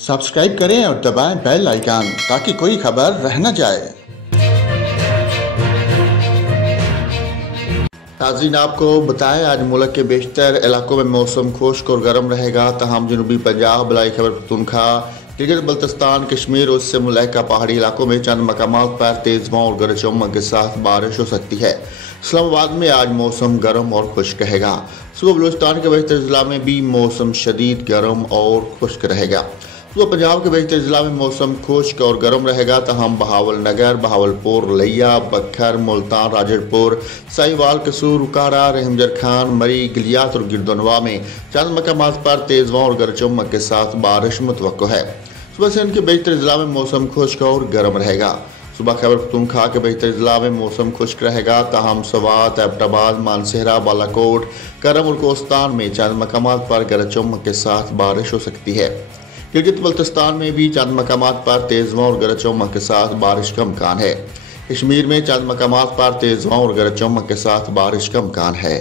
Subscribe करें और दबाएं बेल आइकन ताकि कोई खबर रह न जाए। नाज़रीन, आपको बताएं आज मुल्क के बेशतर इलाकों में मौसम खुश्क और गर्म रहेगा। तमाम जनूबी पंजाब, बलाई खैबर पख्तूनख्वा, गिलगित बल्तिस्तान, कश्मीर और उससे मुल्का पहाड़ी इलाकों में चंद मकामात पर तेज हवाओं और गरज चमक के साथ बारिश हो सकती है। इस्लामाबाद में आज मौसम गर्म और खुश्क रहेगा। सुबह बलूचिस्तान के बेशतर जिला में भी मौसम शदीद गर्म और खुश्क रहेगा। सुबह पंजाब के बेशतर जिला में मौसम खुश्क और गर्म रहेगा। तहम बहावल नगर, बहावलपुर, लिया, बखर, मुल्तान, राजरपुर, साहिवाल, कसूर, उकाड़ा, रहमजर खान, मरी, गिलियात और गिरदनवा में चंद मकामात पर तेज हवाओं और गरज चमक के साथ बारिश मुतवक्को है। सुबह सिंध के बेशतर जिला में मौसम खुश्क और गर्म रहेगा। सुबह खैबर पख्तूनख्वा के बेशतर जिला में मौसम खुश्क रहेगा। तहम सवात, एबटाबाद, मानसहरा, बालाकोट, करम और कोस्तान में चंद मकामात पर गरज चमक के साथ बारिश हो सकती है। गिलगित बल्तिस्तान में भी चंद मकामात पर तेज हवाओं और गरज चमक के साथ बारिश का इम्कान है। कश्मीर में चंद मकामात पर तेज हवाओं और गरज चमक के साथ बारिश का इम्कान है।